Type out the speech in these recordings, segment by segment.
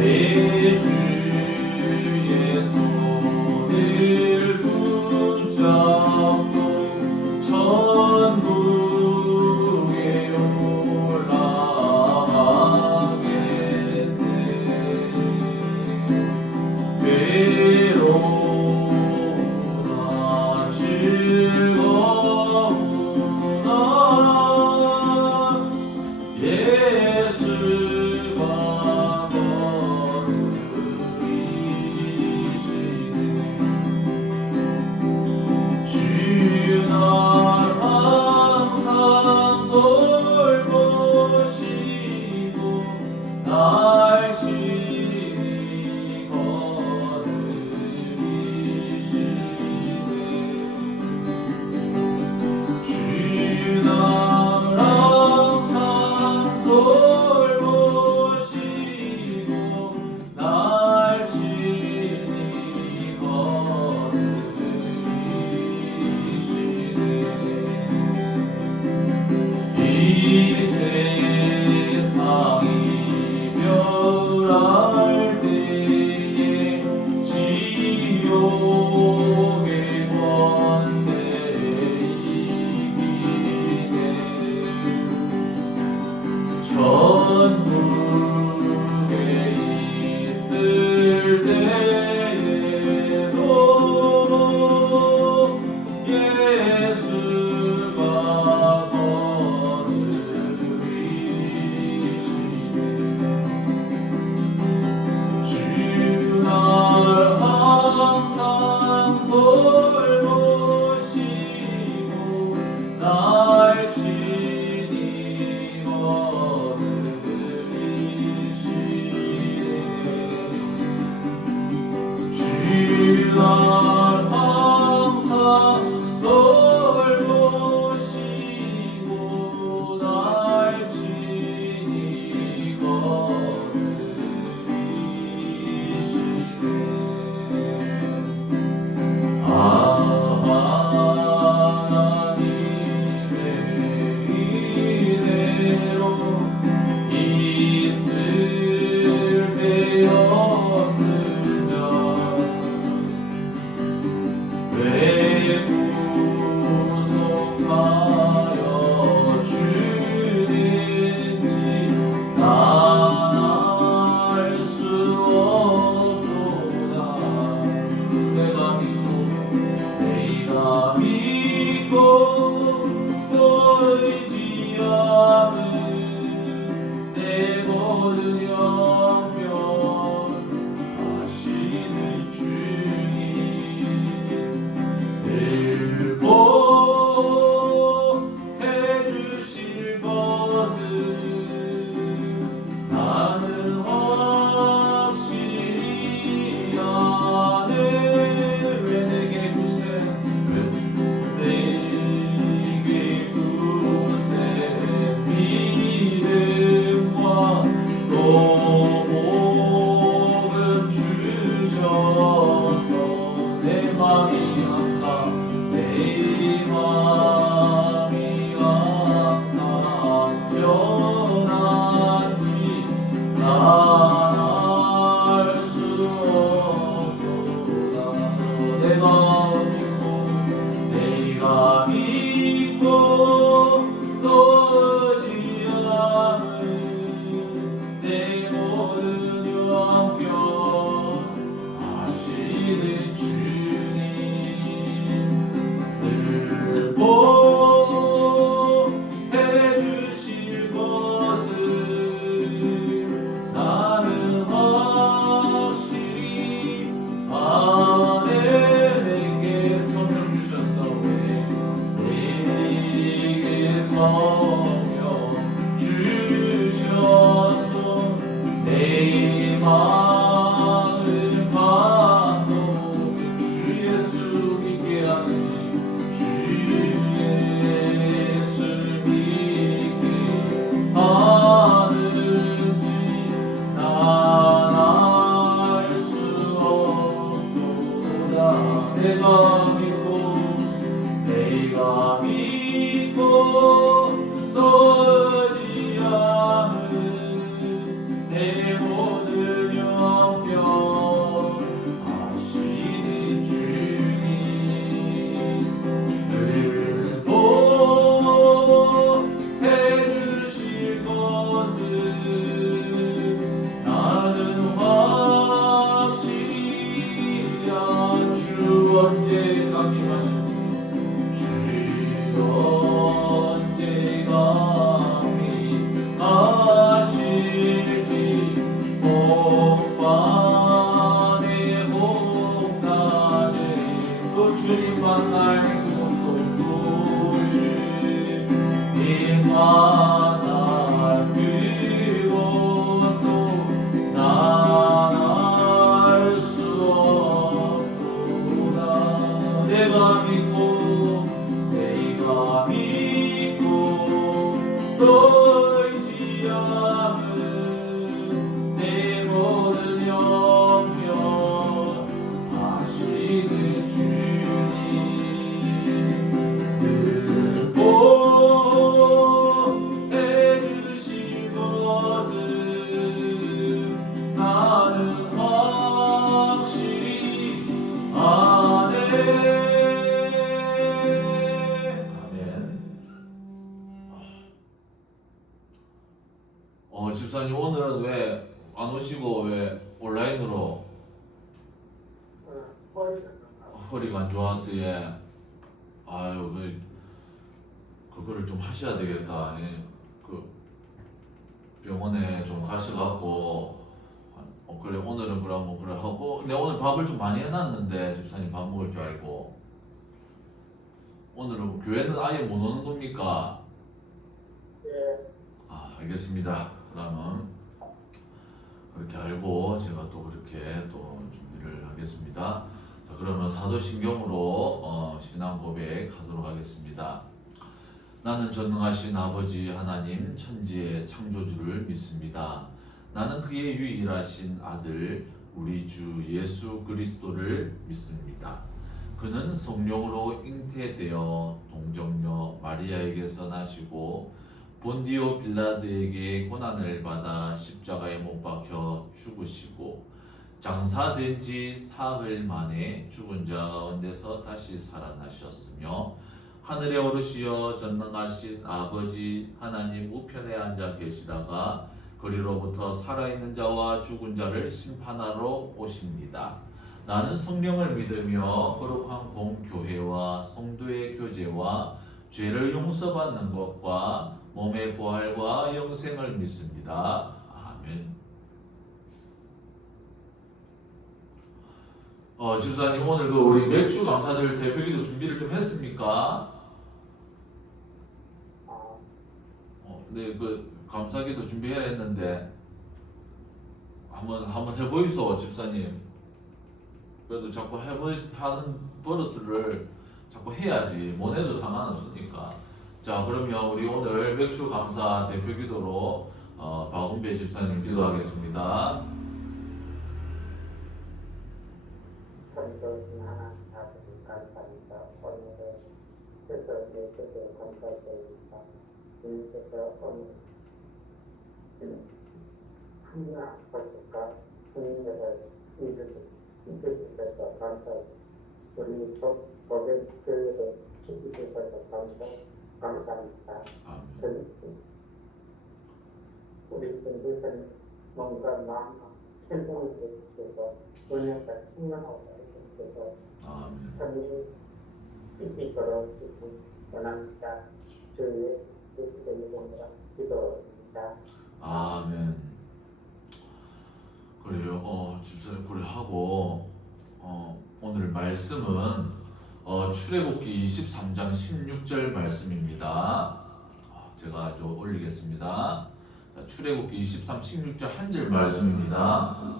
내 주의 손을 붙잡고 천국에 올라가겠네. 외로우나 즐거우나 예수가 걸으시네. 주 날 항상 돌보시고 날 친히 거느리시네. 주 날 항상 돌보시고 날 친히 거느리시네. 이 세상이 멸할 때에 지옥의 권세 이기네. 천국에 있을 때에도 예수가 거느리시네. 주 날 항상 돌보시고 날 친히 거느리시네. 집사님 오늘은 왜 안 오시고 왜 온라인으로? 허리가 안 좋아서 예. 아유 그거를 좀 하셔야 되겠다. 예. 그 병원에 좀 가셔갖고 그래 오늘은 그러면 그래 하고 내가 오늘 밥을 좀 많이 해놨는데 집사님 밥 먹을 줄 알고 오늘은 교회는 아예 못 오는 겁니까? 알겠습니다. 그러면 그렇게 알고 제가 또 그렇게 또 준비를 하겠습니다. 자, 그러면 사도신경으로 신앙 고백하도록 하겠습니다. 나는 전능하신 아버지 하나님 천지의 창조주를 믿습니다. 나는 그의 유일하신 아들 우리 주 예수 그리스도를 믿습니다. 그는 성령으로 잉태되어 동정녀 마리아에게서 나시고 본디오 빌라드에게 고난을 받아 십자가에 못 박혀 죽으시고 장사된 지 사흘 만에 죽은 자 가운데서 다시 살아나셨으며 하늘에 오르시어 전능하신 아버지 하나님 우편에 앉아 계시다가 거리로부터 살아있는 자와 죽은 자를 심판하러 오십니다. 나는 성령을 믿으며 거룩한 공교회와 성도의 교제와 죄를 용서받는 것과 몸의 부활과 영생을 믿습니다. 아멘. 집사님 오늘 우리 맥주 감사절 대표기도 준비를 좀 했습니까? 네, 감사기도 준비해야 했는데 한번 해보이소 집사님. 그래도 자꾸 하는 버릇을 자꾸 해야지. 못 해도 상관없으니까. 자, 그러면 우리 오늘 맥주 감사 대표기도로 박은배 집사님 기도하겠습니다. 전도는 하나님 아버지 감사합니다. 오늘은 그래서 예수께 감사드립니다. 주님께서 오늘 풍요한 것일까 주님을 이끌주셔서 감사합니다. 우리 고백교회를 지키주셔서 감사합니다. 우리 분들은 뭔가 마음 천성을 해주셔서 은혜가 충만하고 해주셔서 천리 이끌어 주시기 원합니다. 주의 예수의 이름으로 기도합니다. 아멘. 그래요. 집사님 그래 하고 오늘 말씀은 출애굽기 23장 16절 말씀입니다. 제가 좀 올리겠습니다. 출애굽기 23, 16절 한 절 말씀입니다.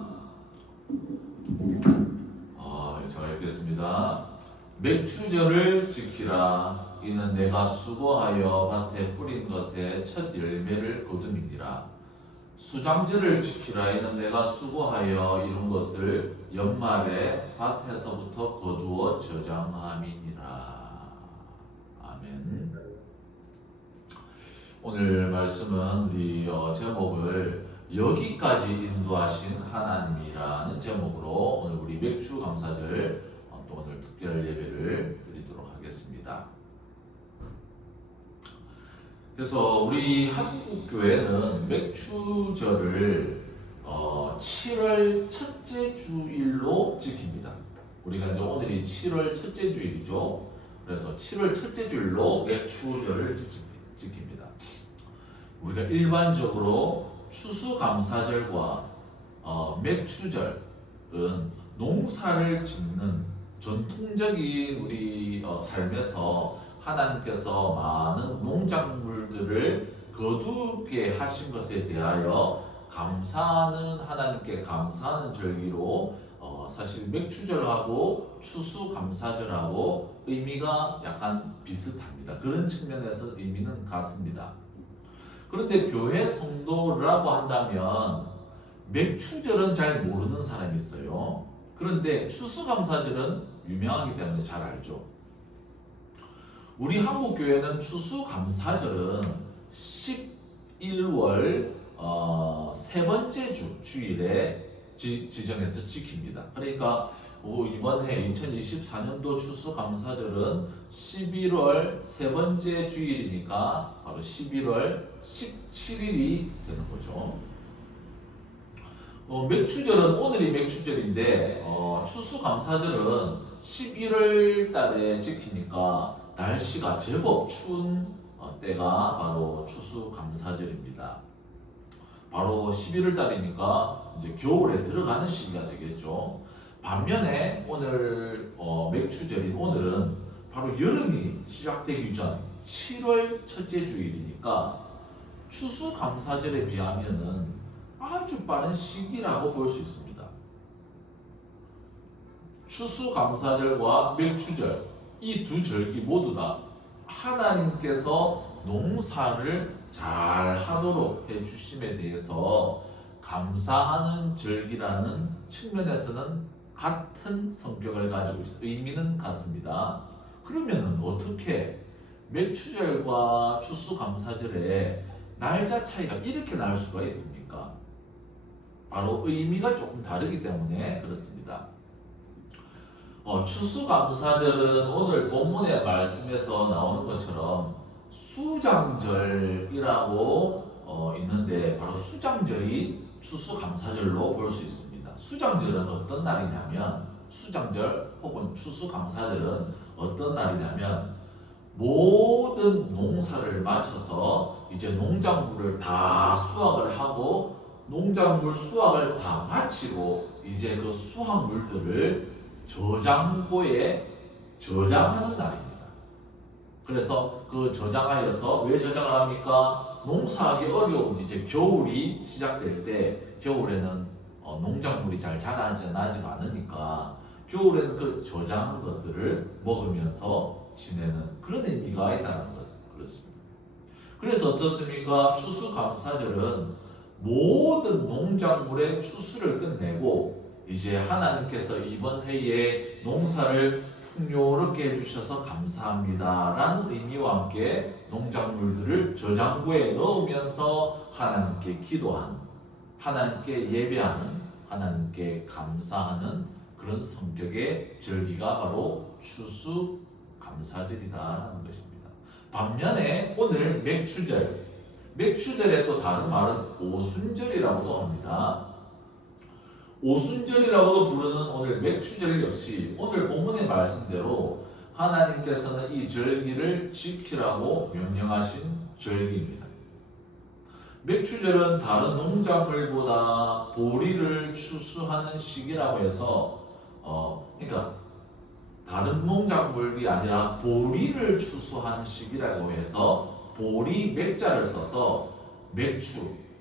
제가 읽겠습니다. 맥추절을 지키라. 이는 내가 수고하여 밭에 뿌린 것의 첫 열매를 거둠이니라. 수장절을 지키라. 이는 내가 수고하여 이룬 것을 연말에 밭에서부터 거두어 저장함이니라. 아멘. 오늘 말씀은 우리 제목을 여기까지 인도하신 하나님이라는 제목으로 오늘 우리 맥주 감사절 또 오늘 특별 예배를 드리도록 하겠습니다. 그래서 우리 한국 교회는 맥주절을 7월 첫째 주일로 지킵니다. 우리가 이제 오늘이 7월 첫째 주일이죠. 그래서 7월 첫째 주일로 맥주절을 지킵니다. 우리가 일반적으로 추수감사절과 맥추절은 농사를 짓는 전통적인 우리 삶에서 하나님께서 많은 농작물들을 거두게 하신 것에 대하여 감사하는 하나님께 감사하는 절기로 사실 맥추절하고 추수감사절하고 의미가 약간 비슷합니다. 그런 측면에서 의미는 같습니다. 그런데 교회 성도라고 한다면 맥추절은 잘 모르는 사람이 있어요. 그런데 추수감사절은 유명하기 때문에 잘 알죠. 우리 한국 교회는 추수감사절은 11월 세 번째 주일에 지정해서 지킵니다. 그러니까 이번 해 2024년도 추수감사절은 11월 세 번째 주일이니까 바로 바로 11월 17일이 되는 거죠. 맥추절은 오늘이 맥추절인데 추수감사절은 11월 달에 지키니까 날씨가 제법 추운 때가 바로 추수감사절입니다. 바로 11월 달이니까 이제 겨울에 들어가는 시기가 되겠죠. 반면에 오늘 맥추절인 오늘은 바로 여름이 시작되기 전 7월 첫째 주일이니까 추수감사절에 비하면은 아주 빠른 시기라고 볼 수 있습니다. 추수감사절과 맥추절 이 두 절기 모두 다 하나님께서 농사를 잘 하도록 해주심에 대해서 감사하는 절기라는 측면에서는 같은 성격을 가지고 있어 의미는 같습니다. 그러면 어떻게 맥추절과 추수감사절에 날짜 차이가 이렇게 날 수가 있습니까? 바로 의미가 조금 다르기 때문에 그렇습니다. 추수감사절은 오늘 본문의 말씀에서 나오는 것처럼 수장절이라고 있는데 바로 수장절이 추수감사절로 볼 수 있습니다. 수장절은 어떤 날이냐면 수장절 혹은 추수감사절은 어떤 날이냐면 모든 농사를 마쳐서 이제 농작물을 다 수확을 하고 농작물 수확을 다 마치고 이제 그 수확물들을 저장고에 저장하는 날입니다. 그래서 그 저장하여서 왜 저장을 합니까? 농사하기 어려운 이제 겨울이 시작될 때 겨울에는 농작물이 잘 자라지가 않으니까 겨울에는 그 저장한 것들을 먹으면서 지내는 그런 의미가 있다는 것 그렇습니다. 그래서 어떻습니까? 추수감사절은 모든 농작물의 추수를 끝내고 이제 하나님께서 이번 해에 농사를 풍요롭게 해주셔서 감사합니다 라는 의미와 함께 농작물들을 저장고에 넣으면서 하나님께 기도하는, 하나님께 예배하는, 하나님께 감사하는 그런 성격의 절기가 바로 추수감사절이다라는 것입니다. 반면에 오늘 맥추절의 또 다른 말은 오순절이라고도 합니다. 오순절이라고도 부르는 오늘 맥추절 역시 오늘 본문의 말씀대로 하나님께서는 이 절기를 지키라고 명령하신 절기입니다. 맥추절은 다른 농작물보다 보리를 추수하는 시기라고 해서 그러니까 다른 농작물이 아니라 보리를 추수하는 시기라고 해서 보리 맥자를 써서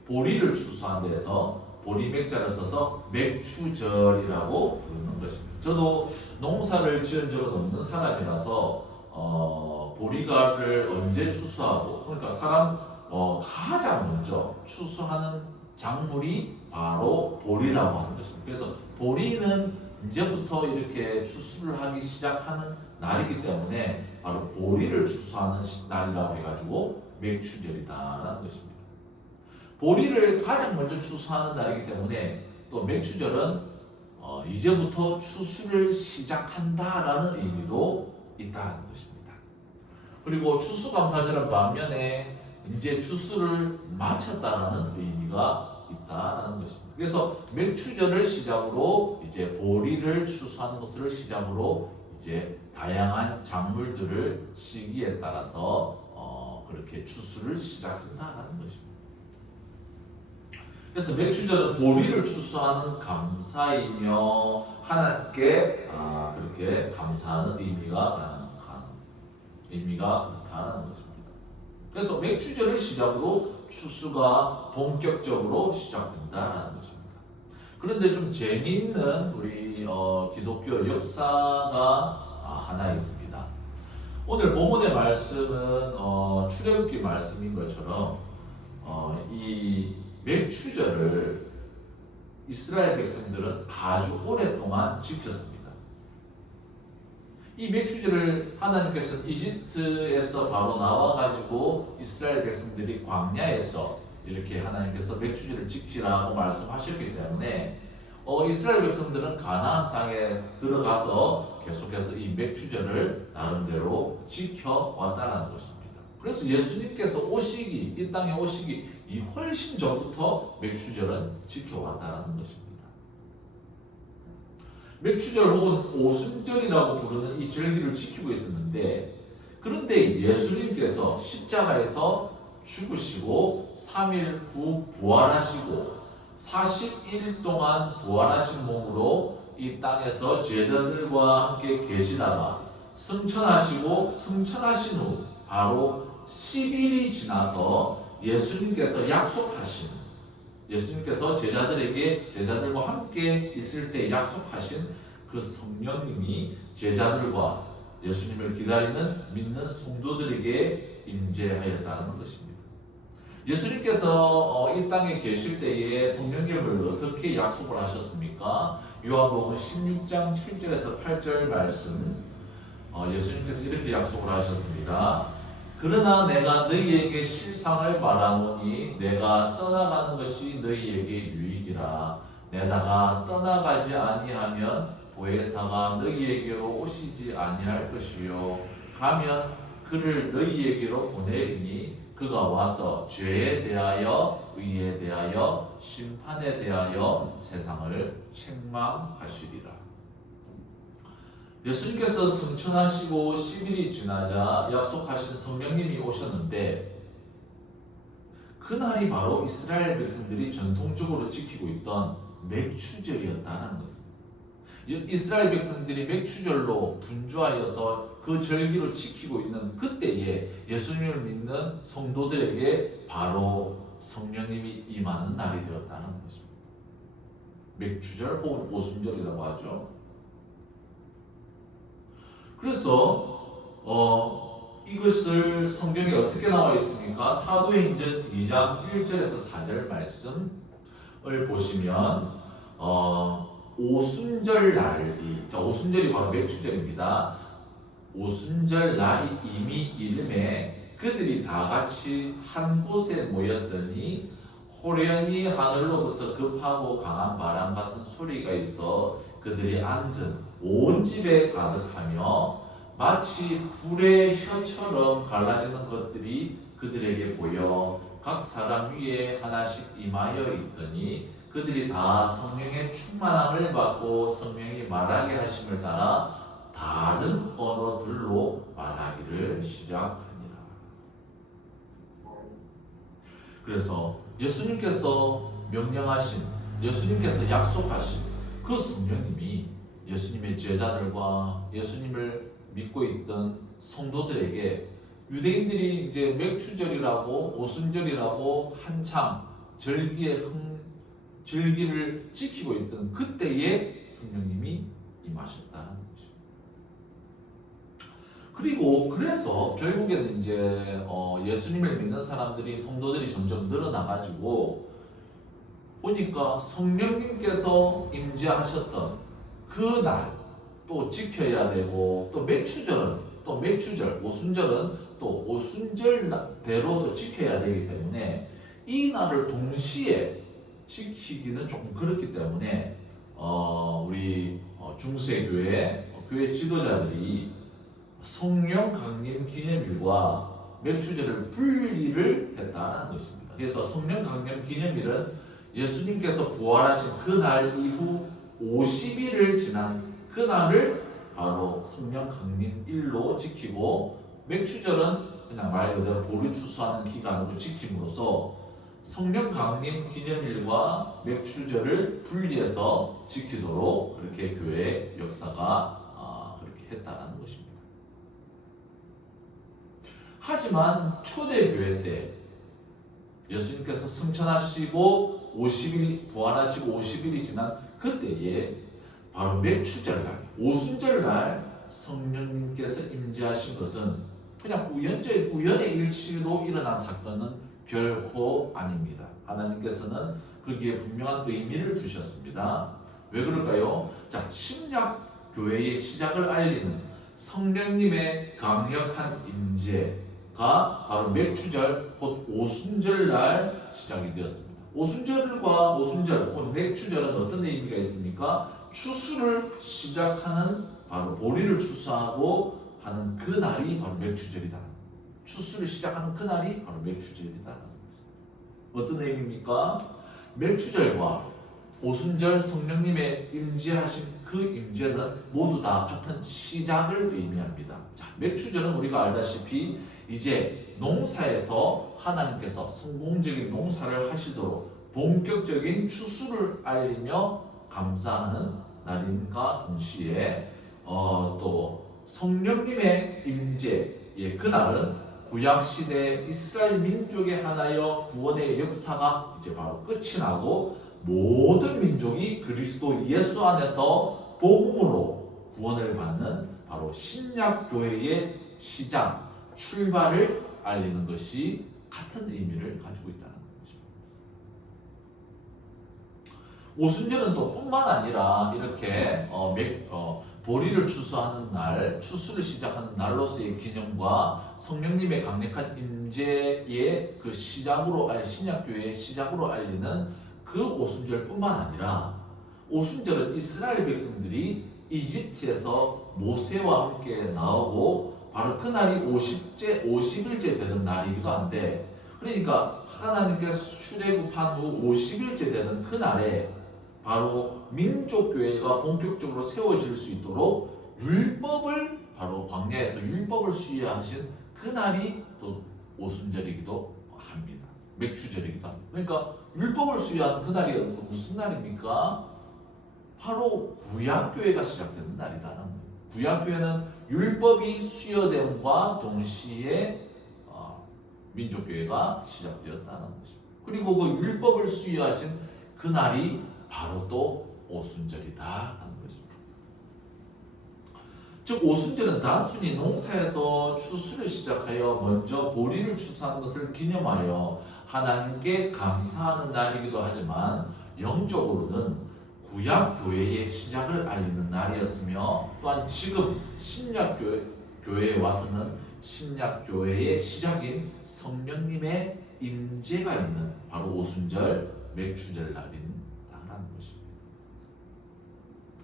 보리를 추수하는 데서 보리 맥자를 써서 맥추절이라고 부르는 것입니다. 저도 농사를 지은 적은 없는 사람이라서 보리가를 언제 추수하고 그러니까 가장 먼저 추수하는 작물이 바로 보리라고 하는 것입니다. 그래서 보리는 이제부터 이렇게 추수를 하기 시작하는 날이기 때문에 바로 보리를 추수하는 날이라고 해가지고 맥추절이다라는 것입니다. 보리를 가장 먼저 추수하는 날이기 때문에 또 맥추절은 이제부터 추수를 시작한다라는 의미도 있다는 것입니다. 그리고 추수감사절은 반면에 이제 추수를 마쳤다라는 의미가 있다라는 것입니다. 그래서 맥추절을 시작으로 이제 보리를 추수하는 것을 시작으로 이제 다양한 작물들을 시기에 따라서 그렇게 추수를 시작한다라는 것입니다. 그래서 맥추절은 보리를 추수하는 감사이며 하나님께 그렇게 감사하는 의미가 그렇다는 것입니다. 그래서 맥추절을 시작으로 추수가 본격적으로 시작된다는 것입니다. 그런데 좀 재미있는 우리 기독교 역사가 하나 있습니다. 오늘 본문의 말씀은 출애굽기 말씀인 것처럼 이 맥추절을 이스라엘 백성들은 아주 오랫동안 지켰습니다. 이 맥추절을 하나님께서 이집트에서 바로 나와가지고 이스라엘 백성들이 광야에서 이렇게 하나님께서 맥추절을 지키라고 말씀하셨기 때문에 이스라엘 백성들은 가나안 땅에 들어가서 계속해서 이 맥추절을 나름대로 지켜왔다는 것입니다. 그래서 예수님께서 오시기, 이 땅에 오시기 이 훨씬 전부터 맥추절은 지켜왔다는 것입니다. 맥추절 혹은 오순절이라고 부르는 이 절기를 지키고 있었는데, 그런데 예수님께서 십자가에서 죽으시고 3일 후 부활하시고 40일 동안 부활하신 몸으로 이 땅에서 제자들과 함께 계시다가 승천하시고 승천하신 후 바로 10일이 지나서 예수님께서 제자들과 함께 있을 때 약속하신 그 성령님이 제자들과 예수님을 기다리는 믿는 성도들에게 임재하였다는 것입니다. 예수님께서 이 땅에 계실 때에 성령님을 어떻게 약속을 하셨습니까? 요한복음 16장 7절에서 8절 말씀, 예수님께서 이렇게 약속을 하셨습니다. 그러나 내가 너희에게 실상을 말하노니 내가 떠나가는 것이 너희에게 유익이라. 내가 떠나가지 아니하면 보혜사가 너희에게로 오시지 아니할 것이요, 가면 그를 너희에게로 보내리니 그가 와서 죄에 대하여 의에 대하여 심판에 대하여 세상을 책망하시리라. 예수님께서 승천하시고 10일이 지나자 약속하신 성령님이 오셨는데, 그날이 바로 이스라엘 백성들이 전통적으로 지키고 있던 맥추절이었다는 것입니다. 이스라엘 백성들이 맥추절로 분주하여서 그 절기로 지키고 있는 그때에 예수님을 믿는 성도들에게 바로 성령님이 임하는 날이 되었다는 것입니다. 맥추절 혹은 오순절이라고 하죠. 그래서 이것을 성경에 어떻게 나와 있습니까? 사도행전 2장 1절에서 4절 말씀을 보시면 오순절 날이, 오순절이 바로 맥추절입니다. 오순절 날이 이미 이름에 그들이 다 같이 한 곳에 모였더니 호련히 하늘로부터 급하고 강한 바람 같은 소리가 있어 그들이 앉은 온 집에 가득하며 마치 불의 혀처럼 갈라지는 것들이 그들에게 보여 각 사람 위에 하나씩 임하여 있더니 그들이 다 성령의 충만함을 받고 성령이 말하게 하심을 따라 다른 언어들로 말하기를 시작하니라. 그래서 예수님께서 명령하신, 예수님께서 약속하신 그 성령님이 예수님의 제자들과 예수님을 믿고 있던 성도들에게, 유대인들이 이제 맥추절이라고 오순절이라고 한창 절기를 지키고 있던 그때에 성령님이 임하셨다는 것입니다. 그리고 그래서 결국에는 이제 예수님을 믿는 사람들이, 성도들이 점점 늘어나가지고 보니까 성령님께서 임재하셨던 그 날 또 지켜야 되고, 또 맥추절, 오순절은 또 오순절대로도 지켜야 되기 때문에 이 날을 동시에 지키기는 조금 그렇기 때문에 우리 중세교회 교회 지도자들이 성령 강림 기념일과 맥추절을 분리를 했다는 것입니다. 그래서 성령 강림 기념일은 예수님께서 부활하신 그 날 이후 50일을 지난 그 날을 바로 성령 강림일로 지키고, 맥추절은 그냥 말 그대로 보리 추수하는 기간으로 지킴으로써 성령 강림 기념일과 맥추절을 분리해서 지키도록 그렇게 교회 역사가 그렇게 했다는 것입니다. 하지만 초대교회 때 예수님께서 승천하시고 50일이 부활하시고 50일이 지난 그때에 바로 맥추절날, 오순절날 성령님께서 임재하신 것은 그냥 우연의 일치로 일어난 사건은 결코 아닙니다. 하나님께서는 거기에 분명한 의미를 두셨습니다. 왜 그럴까요? 자, 신약 교회의 시작을 알리는 성령님의 강력한 임재가 바로 맥추절 곧 오순절날 시작이 되었습니다. 오순절과 오순절 곧 맥추절은 어떤 의미가 있습니까? 추수를 시작하는, 바로 보리를 추수하고 하는 그 날이 바로 맥추절이다. 추수를 시작하는 그날이 바로 맥추절이다라는 거죠. 어떤 의미입니까? 맥추절과 오순절 성령님의 임재하신 그 임재는 모두 다 같은 시작을 의미합니다. 자, 맥추절은 우리가 알다시피 이제 농사에서 하나님께서 성공적인 농사를 하시도록 본격적인 추수를 알리며 감사하는 날인가 동시에 또 성령님의 임재의 그날은 구약시대 이스라엘 민족의 하나여 구원의 역사가 이제 바로 끝이 나고 모든 민족이 그리스도 예수 안에서 복음으로 구원을 받는 바로 신약교회의 시작, 출발을 알리는 것이 같은 의미를 가지고 있다는 것입니다. 오순절은 또 뿐만 아니라 이렇게 보리를 추수하는 날, 추수를 시작하는 날로서의 기념과 성령님의 강력한 임재의 그 시작으로 신약교회의 시작으로 알리는 그 오순절뿐만 아니라 오순절은 이스라엘 백성들이 이집트에서 모세와 함께 나오고 바로 그날이 50일째 되는 날이기도 한데, 그러니까 하나님께서 출애굽한 후 50일째 되는 그날에 바로 민족교회가 본격적으로 세워질 수 있도록 율법을 바로 광야에서 율법을 수여하신 그날이 또 오순절이기도 합니다. 맥추절이기도 합니다. 그러니까 율법을 수여한 그날이 무슨 날입니까? 바로 구약교회가 시작되는 날이다라는 거예요. 구약교회는 율법이 수여됨과 동시에 민족교회가 시작되었다는 것입니다. 그리고 그 율법을 수여하신 그날이 바로 또 오순절이다라는 것입니다. 즉 오순절은 단순히 농사에서 추수를 시작하여 먼저 보리를 추수하는 것을 기념하여 하나님께 감사하는 날이기도 하지만 영적으로는 구약교회의 시작을 알리는 날이었으며 또한 지금 신약교회에 와서는 신약교회의 시작인 성령님의 임재가 있는 바로 오순절 맥추절 날이다라는 것입니다.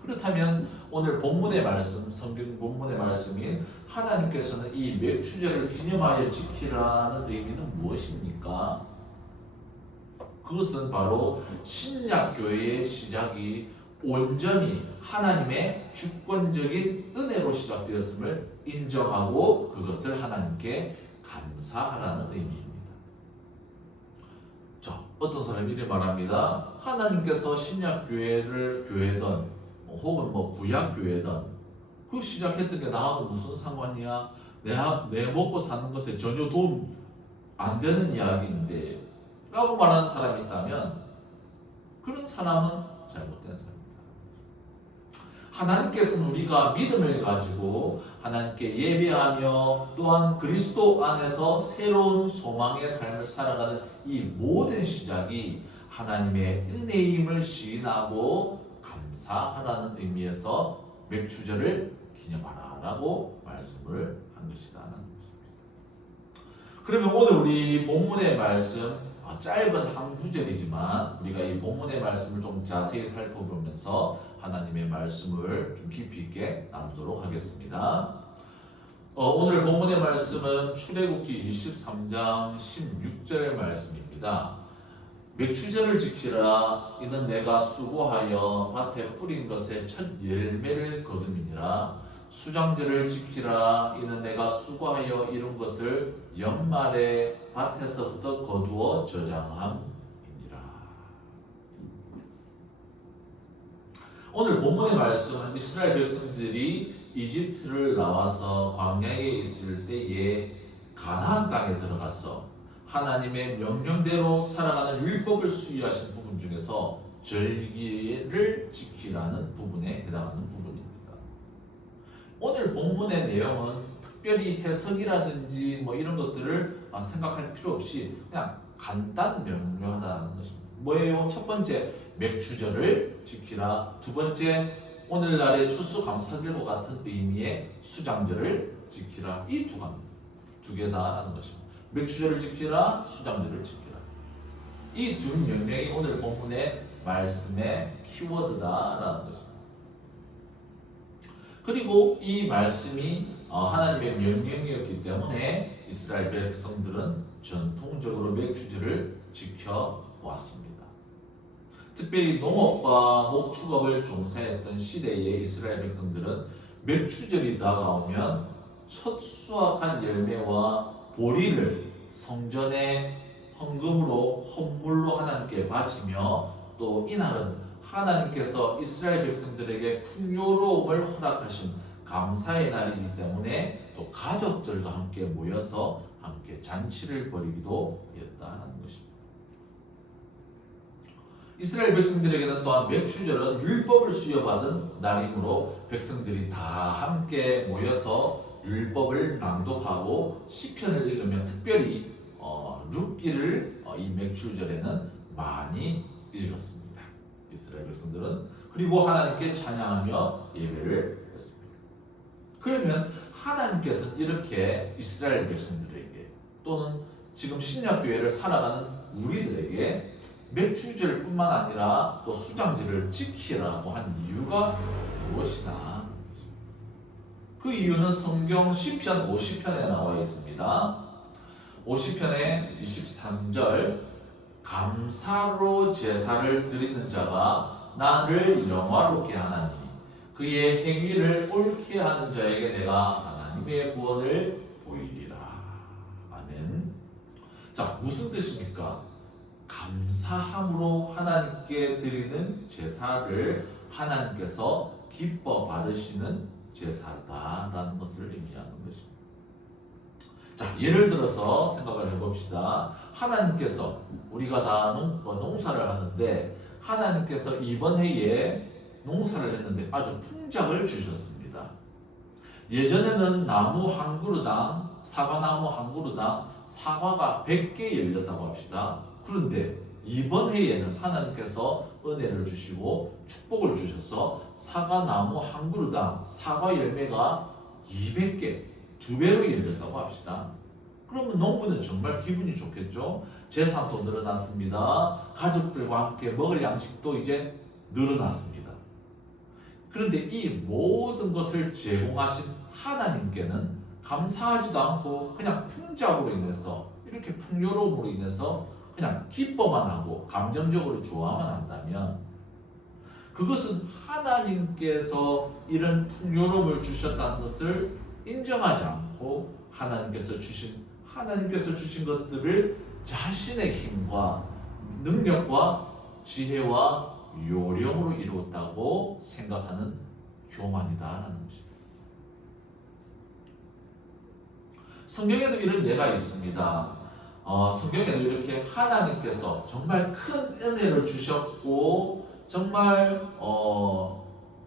그렇다면 오늘 본문의 말씀, 성경 본문의 말씀인 하나님께서는 이 맥추절을 기념하여 지키라는 의미는 무엇입니까? 그것은 바로 신약교회의 시작이 온전히 하나님의 주권적인 은혜로 시작되었음을 인정하고 그것을 하나님께 감사하라는 의미입니다. 자, 어떤 사람이 이렇게 말합니다. 하나님께서 신약교회를 교회든 혹은 구약교회든 그 시작했던 게 나하고 무슨 상관이야? 내 먹고 사는 것에 전혀 도움 안 되는 이야기인데 라고 말하는 사람이 있다면 그런 사람은 잘못된 사람입니다. 하나님께서는 우리가 믿음을 가지고 하나님께 예배하며 또한 그리스도 안에서 새로운 소망의 삶을 살아가는 이 모든 시작이 하나님의 은혜임을 시인하고 감사하라는 의미에서 맥추절을 기념하라라고 말씀을 한 것이다라는 것입니다. 그러면 오늘 우리 본문의 말씀 짧은 한 구절이지만 우리가 이 본문의 말씀을 좀 자세히 살펴보면서 하나님의 말씀을 좀 깊이 있게 나누도록 하겠습니다. 오늘 본문의 말씀은 출애굽기 23장 16절 말씀입니다. 맥추절을 지키라. 이는 내가 수고하여 밭에 뿌린 것의 첫 열매를 거둠이니라. 수장절을 지키라. 이는 내가 수고하여 이룬 것을 연말에 밭에서부터 거두어 저장함이니라. 오늘 본문의 말씀은 이스라엘 백성들이 이집트를 나와서 광야에 있을 때에 가나안 땅에 들어가서 하나님의 명령대로 살아가는 율법을 수여하신 부분 중에서 절기를 지키라는 부분에 해당하는 부분입니다. 오늘 본문의 내용은 특별히 해석이라든지 이런 것들을 생각할 필요 없이 그냥 간단 명료하다는 것입니다. 뭐예요? 첫 번째, 맥추절을 지키라. 두 번째, 오늘날의 추수감사절과 같은 의미의 수장절을 지키라. 이 두 개다라는 것입니다. 맥추절을 지키라, 수장절을 지키라. 이 두 명령이 오늘 본문의 말씀의 키워드다라는 것입니다. 그리고 이 말씀이 하나님의 명령이었기 때문에 이스라엘 백성들은 전통적으로 맥추제를 지켜왔습니다. 특별히 농업과 목축업을 종사했던 시대의 이스라엘 백성들은 맥추절이 다가오면 첫 수확한 열매와 보리를 성전에 헌금으로 헌물로 하나님께 바치며 또 이날은 하나님께서 이스라엘 백성들에게 풍요로움을 허락하신 감사의 날이기 때문에 또 가족들과 함께 모여서 함께 잔치를 벌이기도 했다는 것입니다. 이스라엘 백성들에게는 또한 맥추절은 율법을 수여받은 날이므로 백성들이 다 함께 모여서 율법을 낭독하고 시편을 읽으며 특별히 룻기를 이 맥추절에는 많이 읽었습니다. 이스라엘 백성들은 그리고 하나님께 찬양하며 예배를 했습니다. 그러면 하나님께서 이렇게 이스라엘 백성들에게 또는 지금 신약교회를 살아가는 우리들에게 맥추절뿐만 아니라 또 수장절을 지키라고 한 이유가 무엇이나? 그 이유는 성경 시편 50편에 나와 있습니다. 50편의 23절 감사로 제사를 드리는 자가 나를 영화롭게 하나니 그의 행위를 옳게 하는 자에게 내가 하나님의 구원을 보이리라. 아멘. 자, 무슨 뜻입니까? 감사함으로 하나님께 드리는 제사를 하나님께서 기뻐 받으시는 제사다라는 것을 의미하는 것입니다. 자, 예를 들어서 생각을 해봅시다. 하나님께서 우리가 다 농사를 하는데 하나님께서 이번 해에 농사를 했는데 아주 풍작을 주셨습니다. 예전에는 나무 한 그루당 사과나무 한 그루당 사과가 100개 열렸다고 합시다. 그런데 이번 해에는 하나님께서 은혜를 주시고 축복을 주셔서 사과나무 한 그루당 사과 열매가 200개, 2배로 열렸다고 합시다. 그러면 농부는 정말 기분이 좋겠죠. 재산도 늘어났습니다. 가족들과 함께 먹을 양식도 이제 늘어났습니다. 그런데 이 모든 것을 제공하신 하나님께는 감사하지도 않고 그냥 풍작으로 인해서 이렇게 풍요로움으로 인해서 그냥 기뻐만 하고 감정적으로 좋아만 한다면 그것은 하나님께서 이런 풍요로움을 주셨다는 것을 인정하지 않고 하나님께서 주신 것들을 자신의 힘과 능력과 지혜와 요령으로 이루었다고 생각하는 교만이다라는 것입니다. 성경에도 이런 예가 있습니다. 성경에도 이렇게 하나님께서 정말 큰 은혜를 주셨고 정말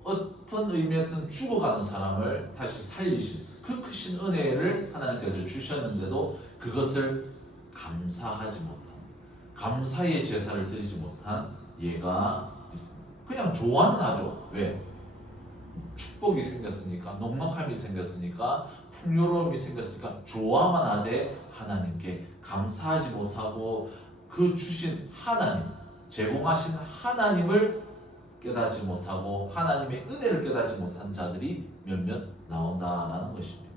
어떤 의미에서는 죽어가는 사람을 다시 살리신 그 크신 은혜를 하나님께서 주셨는데도 그것을 감사하지 못한 감사의 제사를 드리지 못한 예가 있습니다. 그냥 좋아는 하죠. 왜? 축복이 생겼으니까, 넉넉함이 생겼으니까, 풍요로움이 생겼으니까 좋아만 하되 하나님께 감사하지 못하고 그 주신 하나님, 제공하신 하나님을 깨닫지 못하고 하나님의 은혜를 깨닫지 못한 자들이 몇몇 나온다라는 것입니다.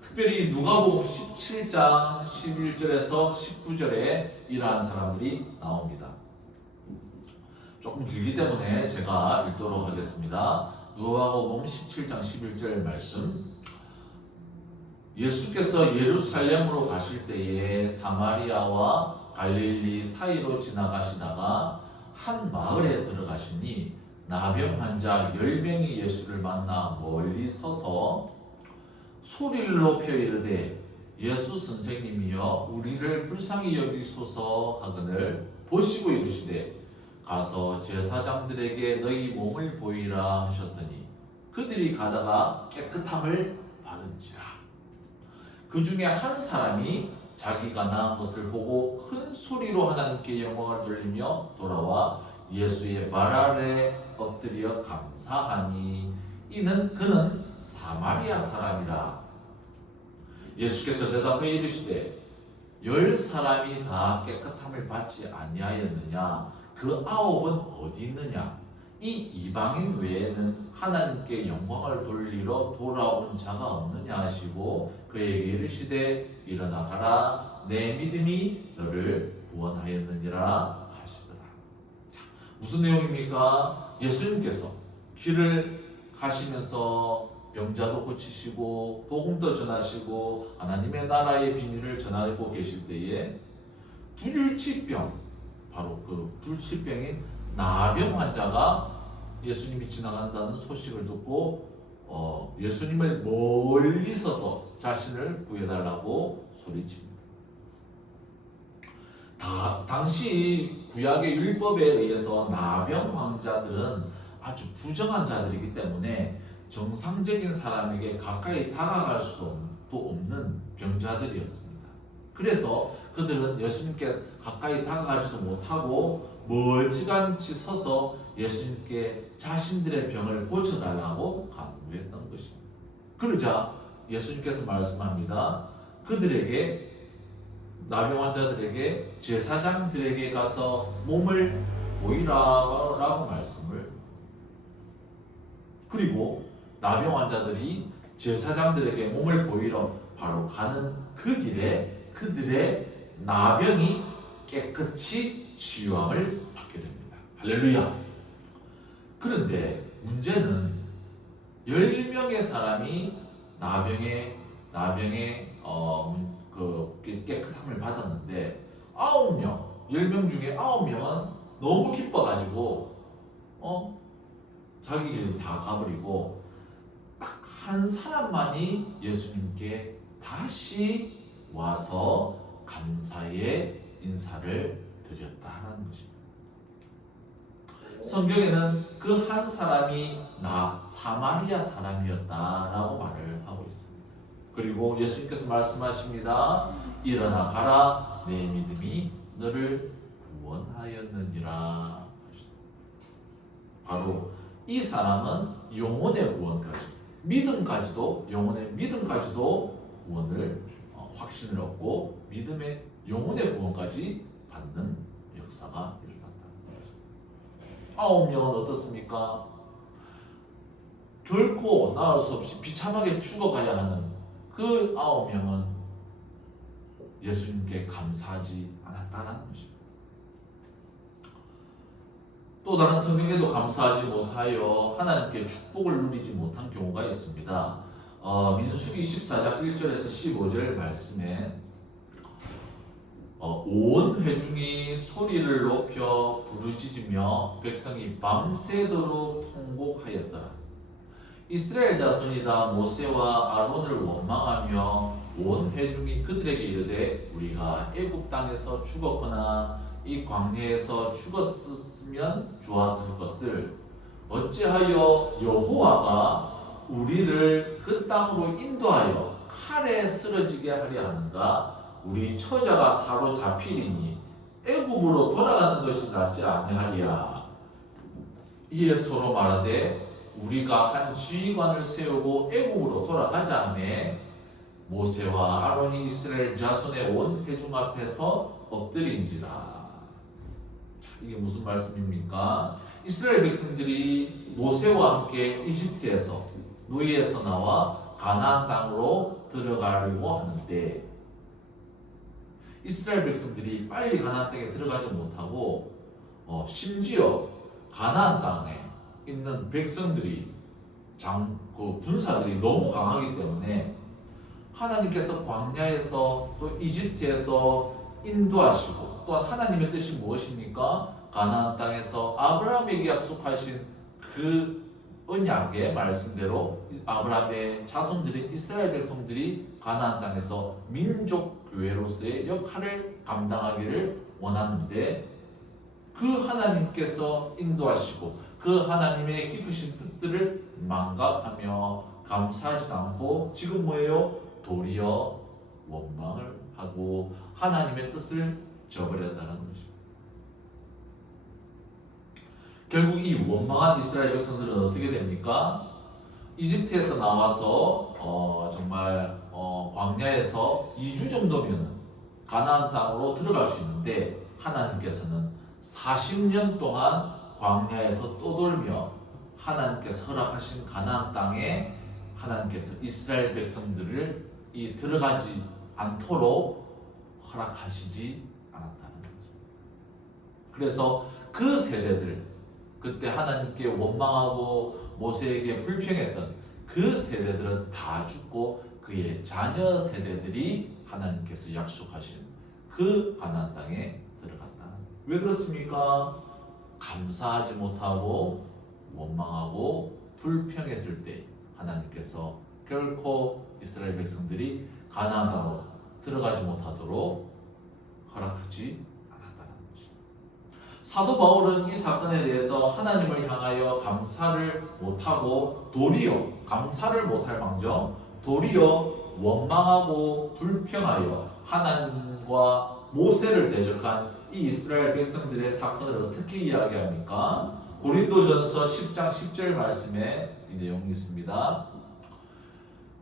특별히 누가복음 17장 11절에서 19절에 이러한 사람들이 나옵니다. 조금 길기 때문에 제가 읽도록 하겠습니다. 누가복음 17장 11절 말씀. 예수께서 예루살렘으로 가실 때에 사마리아와 갈릴리 사이로 지나가시다가 한 마을에 들어가시니 나병 환자 10명이 예수를 만나 멀리 서서 소리를 높여 이르되 예수 선생님이여 우리를 불쌍히 여기소서 하거늘 보시고 이르시되 가서 제사장들에게 너희 몸을 보이라 하셨더니 그들이 가다가 깨끗함을 받은지라. 그 중에 한 사람이 자기가 나은 것을 보고 큰 소리로 하나님께 영광을 돌리며 돌아와 예수의 발 아래 엎드려 감사하니 그는 사마리아 사람이라. 예수께서 대답해 이르시되 10사람이 다 깨끗함을 받지 아니하였느냐? 그 9은 어디 있느냐? 이 이방인 외에는 하나님께 영광을 돌리러 돌아온 자가 없느냐 하시고 그에게 이르시되 일어나 가라 내 믿음이 너를 구원하였느니라 하시더라. 자, 무슨 내용입니까? 예수님께서 길을 가시면서 병자도 고치시고 복음도 전하시고 하나님의 나라의 비밀을 전하고 계실 때에 불치병, 바로 그 불치병인 나병 환자가 예수님이 지나간다는 소식을 듣고 예수님을 멀리 서서 자신을 구해달라고 소리칩니다. 당시 구약의 율법에 의해서 나병 환자들은 아주 부정한 자들이기 때문에 정상적인 사람에게 가까이 다가갈 수도 없는 병자들이었습니다. 그래서 그들은 예수님께 가까이 다가가지도 못하고 멀찌감치 서서 예수님께 자신들의 병을 고쳐달라고 간구했던 것입니다. 그러자 예수님께서 말씀합니다. 그들에게, 나병 환자들에게 제사장들에게 가서 몸을 보이라고 말씀을, 그리고 나병 환자들이 제사장들에게 몸을 보이러 바로 가는 그 길에 그들의 나병이 깨끗이 치유함을 받게 됩니다. 할렐루야. 그런데 문제는 10명의 사람이 나병의 깨끗함을 받았는데 9명, 10명 중에 9명은 너무 기뻐가지고 자기 길 다 가버리고 딱 한 사람만이 예수님께 다시 와서 감사의 인사를 드렸다라는 것입니다. 성경에는 그 한 사람이 사마리아 사람이었다라고 말을 하고 있습니다. 그리고 예수님께서 말씀하십니다. 일어나 가라 내 믿음이 너를 구원하였느니라. 바로 이 사람은 영혼의 구원까지, 영혼의 믿음까지도 구원을 확신을 얻고 믿음의 영혼의 구원까지 받는 역사가 일어났다는 거죠. 9명은 어떻습니까? 결코 나을 수 없이 비참하게 죽어가야 하는 그 9명은 예수님께 감사하지 않았다는 것입니다. 또 다른 성경에도 감사하지 못하여 하나님께 축복을 누리지 못한 경우가 있습니다. 민수기 14장 1절에서 15절 말씀에 온 회중이 소리를 높여 부르짖으며 백성이 밤새도록 통곡하였더라. 이스라엘 자손이 다 모세와 아론을 원망하며 온 회중이 그들에게 이르되 우리가 애굽 땅에서 죽었거나 이 광야에서 죽었으면 좋았을 것을 어찌하여 여호와가 우리를 그 땅으로 인도하여 칼에 쓰러지게 하려 하는가? 우리 처자가 사로잡히리니 애굽으로 돌아가는 것이 낫지 아니하리야. 이에 서로 말하되 우리가 한 지휘관을 세우고 애굽으로 돌아가자 하매 모세와 아론이 이스라엘 자손의 온 회중 앞에서 엎드린지라. 이게 무슨 말씀입니까? 이스라엘 백성들이 모세와 함께 이집트에서 노예에서 나와 가나안 땅으로 들어가려고 하는데 이스라엘 백성들이 빨리 가나안 땅에 들어가지 못하고 심지어 가나안 땅에 있는 백성들이 군사들이 너무 강하기 때문에 하나님께서 광야에서 또 이집트에서 인도하시고 또한 하나님의 뜻이 무엇입니까? 가나안 땅에서 아브라함에게 약속하신 그 언약의 말씀대로 아브라함의 자손들인 이스라엘 백성들이 가나안 땅에서 민족 교회로서의 역할을 감당하기를 원하는데 그 하나님께서 인도하시고 그 하나님의 깊으신 뜻들을 망각하며 감사하지도 않고 지금 뭐예요? 도리어 원망을 하고 하나님의 뜻을 저버렸다는 것입니다. 결국 이 원망한 이스라엘 백성들은 어떻게 됩니까? 이집트에서 나와서 정말 광야에서 2주 정도면 가나안 땅으로 들어갈 수 있는데 하나님께서는 40년 동안 광야에서 떠돌며 하나님께서 허락하신 가나안 땅에 하나님께서 이스라엘 백성들을 들어가지 않도록 허락하시지 않았다는 거죠. 그래서 그 세대들, 그때 하나님께 원망하고 모세에게 불평했던 그 세대들은 다 죽고 그의 자녀 세대들이 하나님께서 약속하신 그 가나안 땅에 들어갔다. 왜 그렇습니까? 감사하지 못하고 원망하고 불평했을 때 하나님께서 결코 이스라엘 백성들이 가나안 땅으로 들어가지 못하도록 허락하지 않았다는 것입니다. 사도 바울은 이 사건에 대해서 하나님을 향하여 감사를 못하고 도리어 감사를 못할 망정 도리어 원망하고 불평하여 하나님과 모세를 대적한 이 이스라엘 백성들의 사건을 어떻게 이야기합니까? 고린도전서 10장 10절 말씀에 이 내용이 있습니다.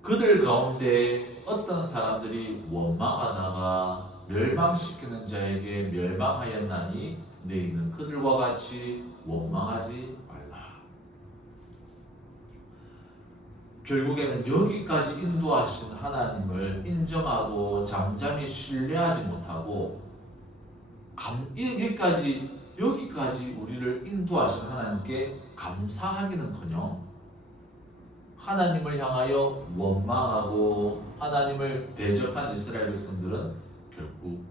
그들 가운데 어떤 사람들이 원망하다가 멸망시키는 자에게 멸망하였나니 너희는 그들과 같이 원망하지 말라. 결국에는 여기까지 인도하신 하나님을 인정하고 잠잠히 신뢰하지 못하고 여기까지 우리를 인도하신 하나님께 감사하기는커녕 하나님을 향하여 원망하고 하나님을 대적한 이스라엘 백성들은 결국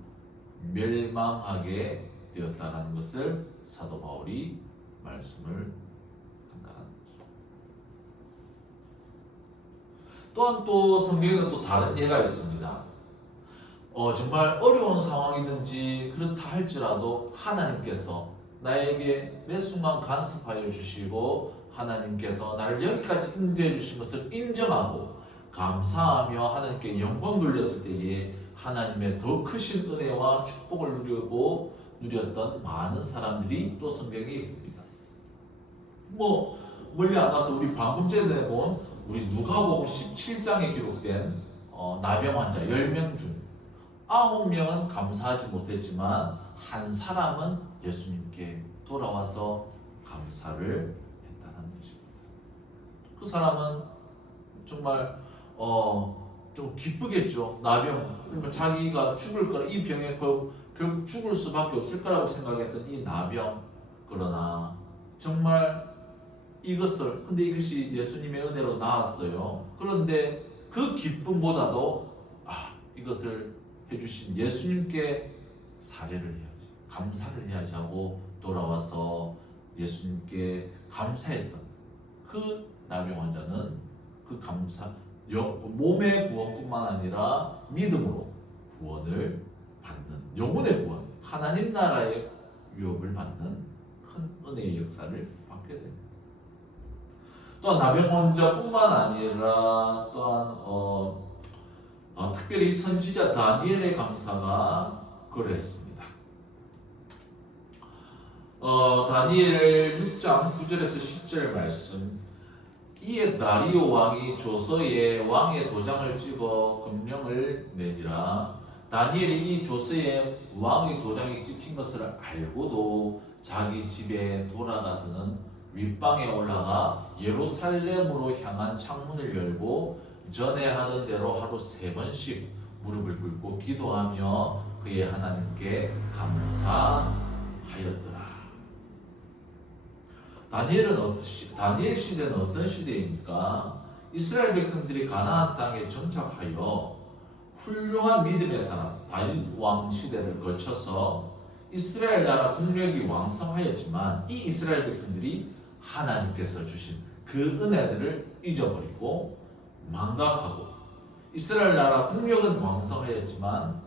멸망하게 되었다는 것을 사도 바울이 말씀을 한다는 거죠. 또한 또 성경에는 또 다른 예가 있습니다. 정말 어려운 상황이든지 그렇다 할지라도 하나님께서 나에게 매 순간 간섭하여 주시고 하나님께서 나를 여기까지 인도해 주신 것을 인정하고 감사하며 하나님께 영광 돌렸을 때에 하나님의 더 크신 은혜와 축복을 누렸던 많은 사람들이 또 성경에 있습니다. 멀리 안 가서 우리 방금 전에 본 우리 누가복음 17장에 기록된 나병 환자 10명 중 9명은 감사하지 못했지만 한 사람은 예수님께 돌아와서 감사를 했다는 것입니다. 그 사람은 정말 좀 기쁘겠죠. 나병, 자기가 죽을 거라, 이 병에 결국 죽을 수밖에 없을 거라고 생각했던 이 나병. 그러나 정말 근데 이것이 예수님의 은혜로 나았어요. 그런데 그 기쁨보다도 이것을 해주신 예수님께 사례를 해야지, 감사를 해야지 하고 돌아와서 예수님께 감사했던 그 나병 환자는 그 몸의 구원뿐만 아니라 믿음으로 구원을 받는, 영혼의 구원, 하나님 나라의 유업을 받는 큰 은혜의 역사를 받게 됩니다. 또한 나병 환자뿐만 아니라 또한 특별히 선지자 다니엘의 감사가 그러했습니다. 다니엘 6장 9절에서 10절 말씀. 이에 다리오 왕이 조서에 왕의 도장을 찍어 금령을 내니라. 다니엘이 이 조서에 왕의 도장이 찍힌 것을 알고도 자기 집에 돌아가서는 윗방에 올라가 예루살렘으로 향한 창문을 열고 전에 하던 대로 하루 3번씩 무릎을 꿇고 기도하며 그의 하나님께 감사하였더라. 다니엘 시대는 어떤 시대입니까? 이스라엘 백성들이 가나안 땅에 정착하여 훌륭한 믿음의 사람 다윗 왕 시대를 거쳐서 이스라엘 나라 국력이 왕성하였지만 이 이스라엘 백성들이 하나님께서 주신 그 은혜들을 잊어버리고 망각하고 이스라엘 나라 국력은 왕성하였지만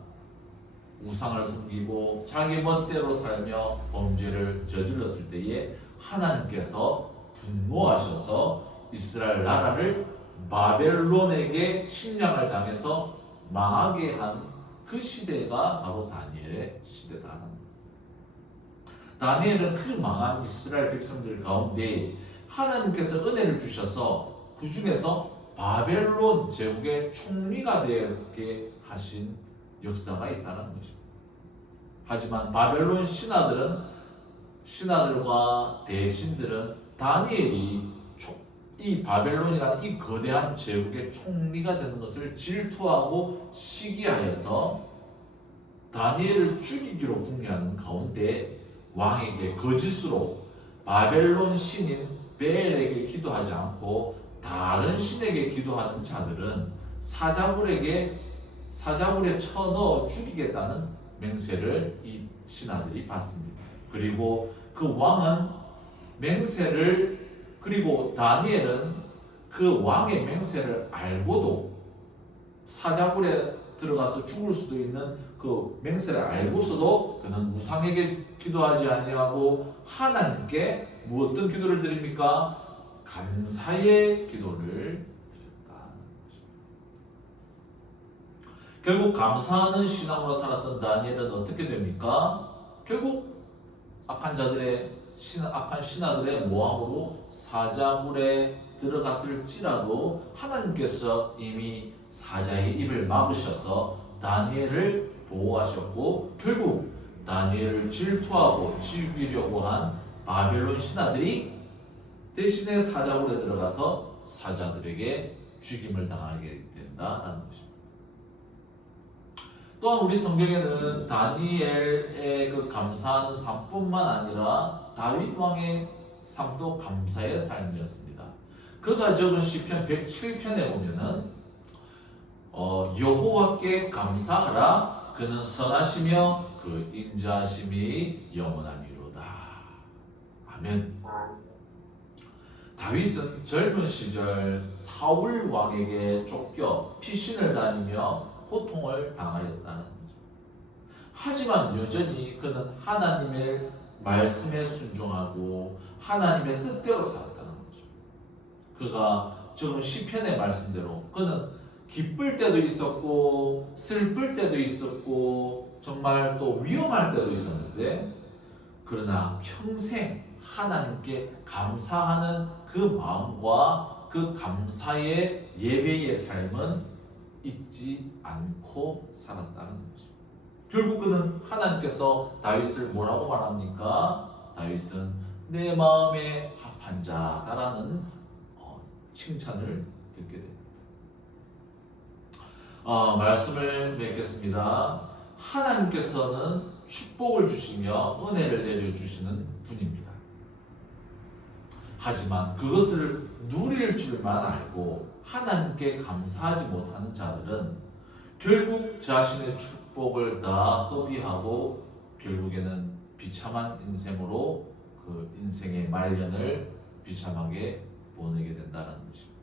우상을 섬기고 자기 멋대로 살며 범죄를 저질렀을 때에 하나님께서 분노하셔서 이스라엘 나라를 바벨론에게 침략을 당해서 망하게 한 그 시대가 바로 다니엘의 시대다. 다니엘은 그 망한 이스라엘 백성들 가운데 하나님께서 은혜를 주셔서 그 중에서 바벨론 제국의 총리가 되게 하신 역사가 있다는 것입니다. 하지만 바벨론 신하들은 신하들과 대신들은 다니엘이 이 바벨론이라는 이 거대한 제국의 총리가 되는 것을 질투하고 시기하여서 다니엘을 죽이기로 궁리하는 가운데 왕에게 거짓으로 바벨론 신인 베엘에게 기도하지 않고 다른 신에게 기도하는 자들은 사자굴에 쳐넣어 죽이겠다는 맹세를 이 신하들이 받습니다. 그리고 그 왕은 맹세를, 그리고 다니엘은 그 왕의 맹세를 알고도 사자굴에 들어가서 죽을 수도 있는 그 맹세를 알고서도 그는 우상에게 기도하지 아니하고 하나님께 어떤 기도를 드립니까? 감사의 기도를 드렸다는 것입니다. 결국 감사하는 신앙으로 살았던 다니엘은 어떻게 됩니까? 결국 악한 신하들의 모함으로 사자굴에 들어갔을지라도 하나님께서 이미 사자의 입을 막으셔서 다니엘을 보호하셨고, 결국 다니엘을 질투하고 죽이려고 한 바벨론 신하들이 대신에 사자굴에 들어가서 사자들에게 죽임을 당하게 된다라는 것입니다. 또한 우리 성경에는 다니엘의 그 감사하는 삶뿐만 아니라 다윗 왕의 삶도 감사의 삶이었습니다. 그가 적은 시편 107편에 보면은 여호와께 감사하라, 그는 선하시며 그 인자하심이 영원하미로다. 아멘. 다윗은 젊은 시절 사울 왕에게 쫓겨 피신을 다니며 고통을 당하였다는 거죠. 하지만 여전히 그는 하나님의 말씀에 순종하고 하나님의 뜻대로 살았다는 거죠. 그가 적은 시편의 말씀대로 그는 기쁠 때도 있었고 슬플 때도 있었고 정말 또 위험할 때도 있었는데, 그러나 평생 하나님께 감사하는 그 마음과 그 감사의 예배의 삶은 잊지 않고 살았다는 것입니다. 결국 그는 하나님께서 다윗을 뭐라고 말합니까? 다윗은 내 마음에 합한 자다라는 칭찬을 듣게 됩니다. 말씀을 맺겠습니다. 하나님께서는 축복을 주시며 은혜를 내려주시는 분입니다. 하지만 그것을 누릴 줄만 알고 하나님께 감사하지 못하는 자들은 결국 자신의 축복을 다 허비하고 결국에는 비참한 인생으로 그 인생의 말년을 비참하게 보내게 된다는 것입니다.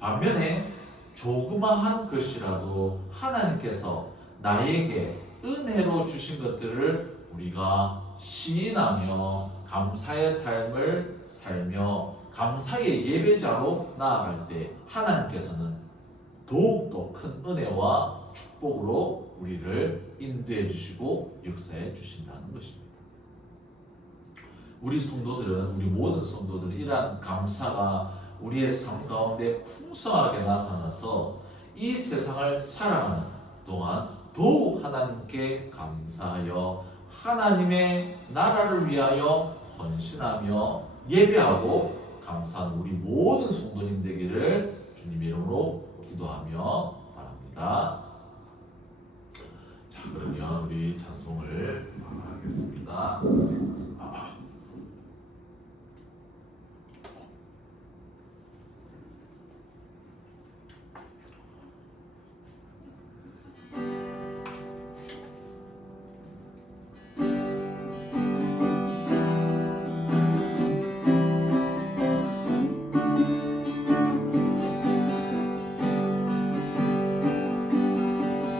반면에 조그마한 것이라도 하나님께서 나에게 은혜로 주신 것들을 우리가 시인하며 감사의 삶을 살며 감사의 예배자로 나아갈 때 하나님께서는 더욱더 큰 은혜와 축복으로 우리를 인도해 주시고 역사해 주신다는 것입니다. 우리 성도들은, 우리 모든 성도들은 이러한 감사가 우리의 삶 가운데 풍성하게 나타나서 이 세상을 살아가는 동안 더욱 하나님께 감사하여 하나님의 나라를 위하여 헌신하며 예배하고 감사하는 우리 모든 성도님 되기를 주님 이름으로 기도하며 바랍니다. 자, 그러면 우리 찬송을 하겠습니다.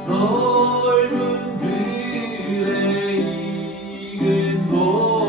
넓은 들에 익은 곳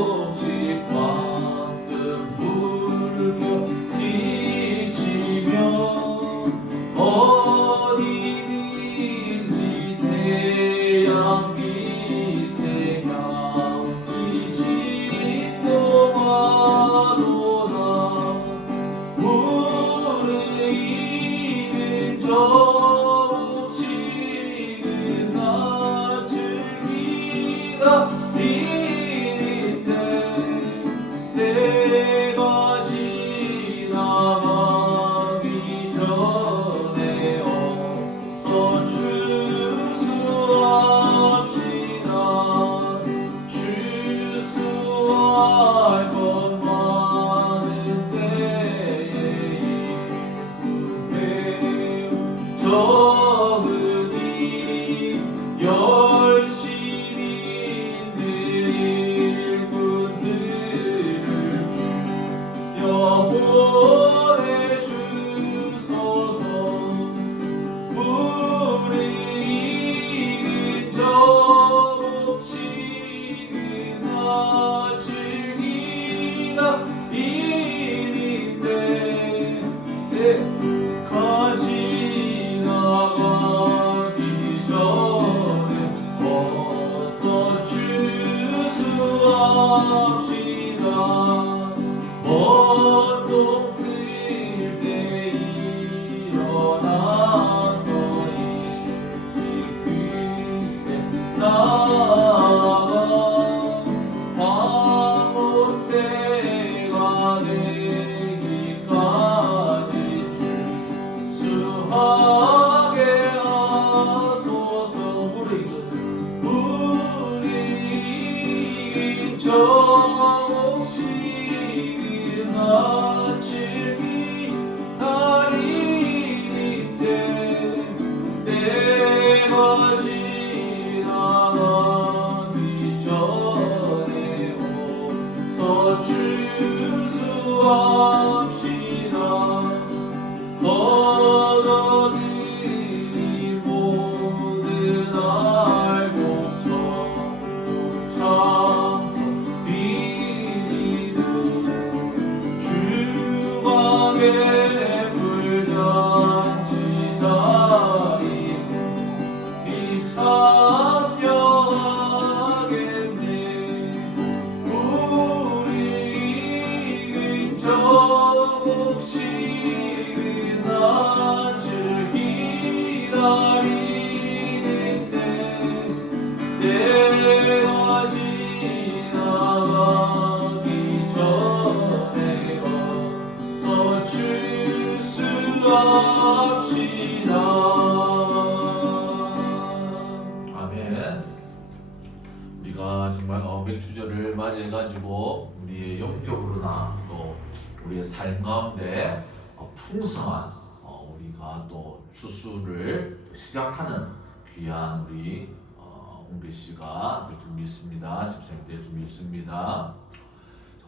먼 동틀 때 일어나서 일찍 그때 나가 황혼 때가 되기까지 출수하게 하소서. 우리 정식이나 즐기 달인인데 때가 지나가기 전에 어서 출수합시다. 얻어들이 모든 알곡 참 디디도 주방의 불잔치 자리 이 참여하겠네. 우리 정식이나 즐기 기다리는데 때가 지나가기 전에 어서 출수합시다. 아멘. 우리가 정말 맥주절을 맞이해가지고 우리의 영적으로나 또 우리의 삶 가운데 풍성한 우리가 또 추수를 시작하는 귀한 우리 옹배 씨가 될 줄 믿습니다. 집사님 될 줄 믿습니다.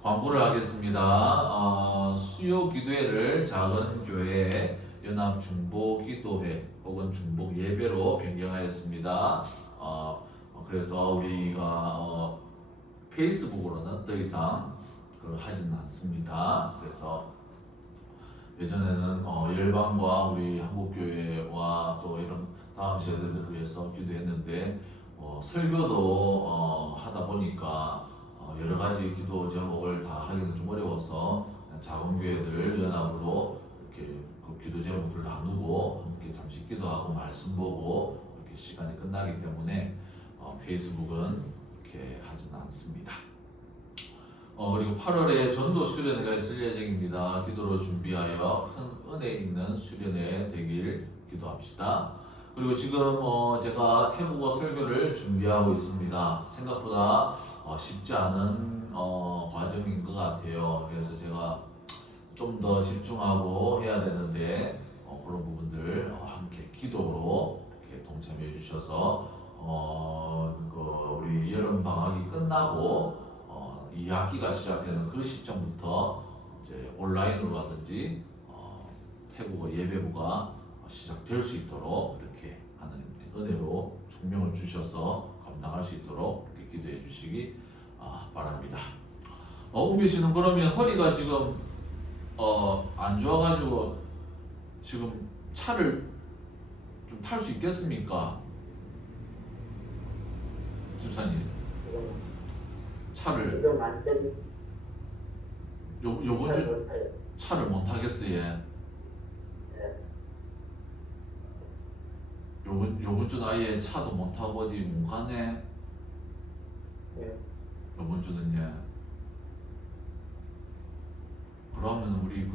광고를 하겠습니다. 수요 기도회를 작은 교회 연합 중보 기도회 혹은 중보 예배로 변경하였습니다. 그래서 우리가 페이스북으로는 더 이상 그걸 하지는 않습니다. 그래서 예전에는 열방과 우리 한국교회와 또 이런 다음 세대들을 위해서 기도했는데 설교도 하다 보니까 여러 가지 기도 제목을 다 하기는 좀 어려워서 작은 교회들 연합으로 이렇게 그 기도 제목들을 나누고 함께 잠시 기도하고 말씀 보고 이렇게 시간이 끝나기 때문에 페이스북은 이렇게 하지는 않습니다. 그리고 8월에 전도 수련회가 있을 예정입니다. 기도로 준비하여 큰 은혜 있는 수련회 되길 기도합시다. 그리고 지금 제가 태국어 설교를 준비하고 있습니다. 생각보다 쉽지 않은 과정인 것 같아요. 그래서 제가 좀 더 집중하고 해야 되는데 그런 부분들 함께 기도로 이렇게 동참해 주셔서 우리 여름 방학이 끝나고 2학기가 시작되는 그 시점부터 이제 온라인으로 하든지 태국어 예배부가 시작될 수 있도록 그렇게 하는 은혜로 총명을 주셔서 감당할 수 있도록 이렇게 기도해 주시기 바랍니다. 옹비 씨는 그러면 허리가 지금 안 좋아가지고 지금 차를 좀 탈 수 있겠습니까? 집사님 차를 지금 완전히 요번 주 차를 못 타겠어요. 예. 요번 주 아예 차도 못 타고 어디 못 가네. 예. 요번 주는 예. 그러면 우리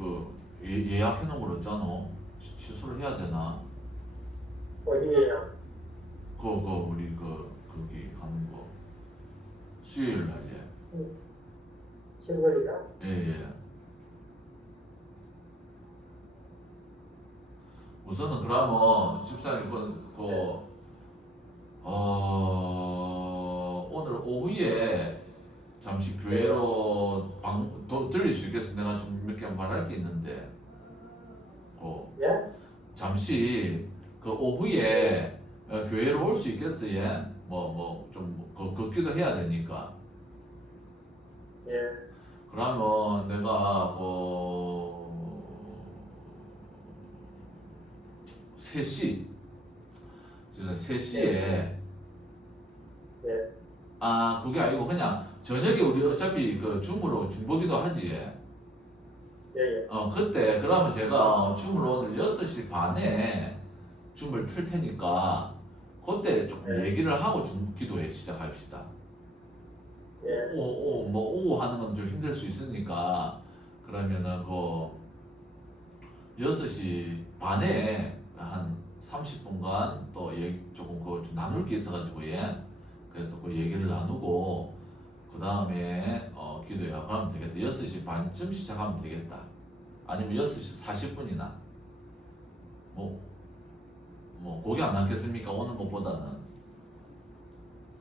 예약해 놓은 걸 어쩌노? 취소를 해야 되나? 어디에요? 우리 거기 가는 거 수요일 날에. 실거리가? 예. 우선은 그러면 집사님 오늘 오후에 잠시 교회로 들릴 수 있겠어? 내가 좀 몇 개 말할 게 있는데. 예? 잠시 오후에 교회로 올 수 있겠어요? 좀 걷기도 해야 되니까. 예. 그러면 내가 3시 3시에 예. 그게 아니고 그냥 저녁에 우리 어차피 그 줌으로 중보기도 하지. 예. 그때 그러면 제가 줌을 오늘 6시 반에 줌을 틀 테니까 그때 조금 네. 얘기를 하고 줌 기도회 시작합시다. 예. 오후 하는 건 좀 힘들 수 있으니까 그러면은 그 6시 반에 한 30분간 또 조금 좀 나눌 게 있어가지고 그래서 그 얘기를 나누고 그 다음에 기도회 하고 하면 되겠다. 6시 반쯤 시작하면 되겠다. 아니면 6시 40분이나 뭐 고기 안 남겠습니까? 오는 것보다는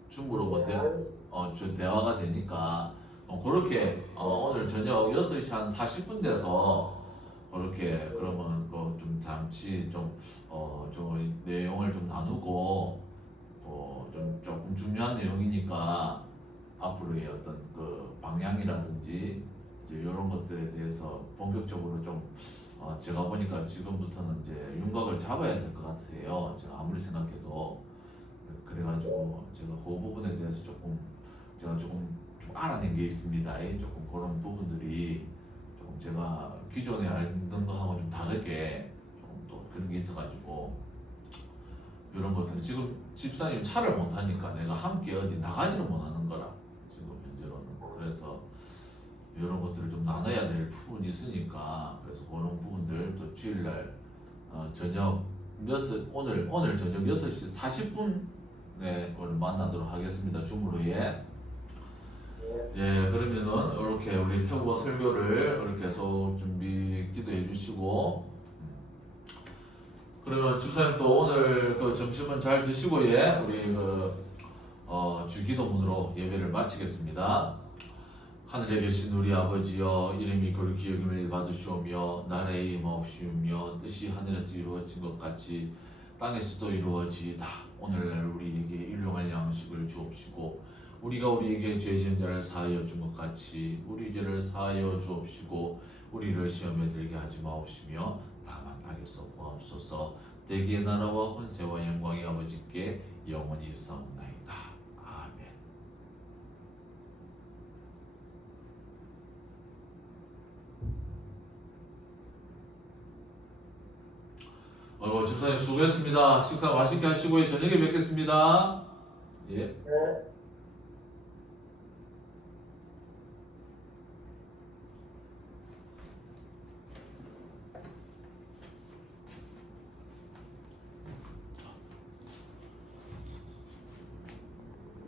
줌으로 대화가 되니까 그렇게 오늘 저녁 6시 한 40분 돼서 그렇게 그러면 좀 잠시 저 내용을 좀 나누고 좀 조금 중요한 내용이니까 앞으로의 어떤 그 방향이라든지 이제 이런 것들에 대해서 본격적으로 좀 제가 보니까 지금부터는 이제 윤곽을 잡아야 될 것 같아요. 제가 아무리 생각해도 그래가지고 제가 그 부분에 대해서 제가 조금 좀 알아낸 게 있습니다. 조금 그런 부분들이 조금 제가 기존에 알던 거하고 좀 다르게 조금 또 그런 게 있어가지고 이런 것들 지금 집사님 차를 못 타니까 내가 함께 어디 나가지를 못하는 거라 지금 현재로는. 그래서 이런 것들을 좀 나눠야 될 부분이 있으니까 그래서 그런 부분들 또 주일날 오늘 저녁 6시 40분에 오늘 만나도록 하겠습니다. 줌으로 예, 그러면은 이렇게 우리 태국어 설교를 이렇게 계속 준비 기도해 주시고 그러면 집사님 또 오늘 그 점심은 잘 드시고 우리 주기도문으로 예배를 마치겠습니다. 하늘에 계신 우리 아버지여, 이름이 거룩히 여김을 받으시오며 나라의 임하옵시오며 뜻이 하늘에서 이루어진 것 같이 땅에서도 이루어지이다. 오늘날 우리에게 일용할 양식을 주옵시고 우리가 우리에게 죄 지은 자를 사하여 준 것 같이 우리 죄를 사하여 주옵시고 우리를 시험에 들게 하지 마옵시며 다만 악에서 구하옵소서. 대기의 나라와 권세와 영광이 아버지께 영원히 있사옵나이다. 아멘. 집사님 수고했습니다. 식사 맛있게 하시고 저녁에 뵙겠습니다. 예. 네.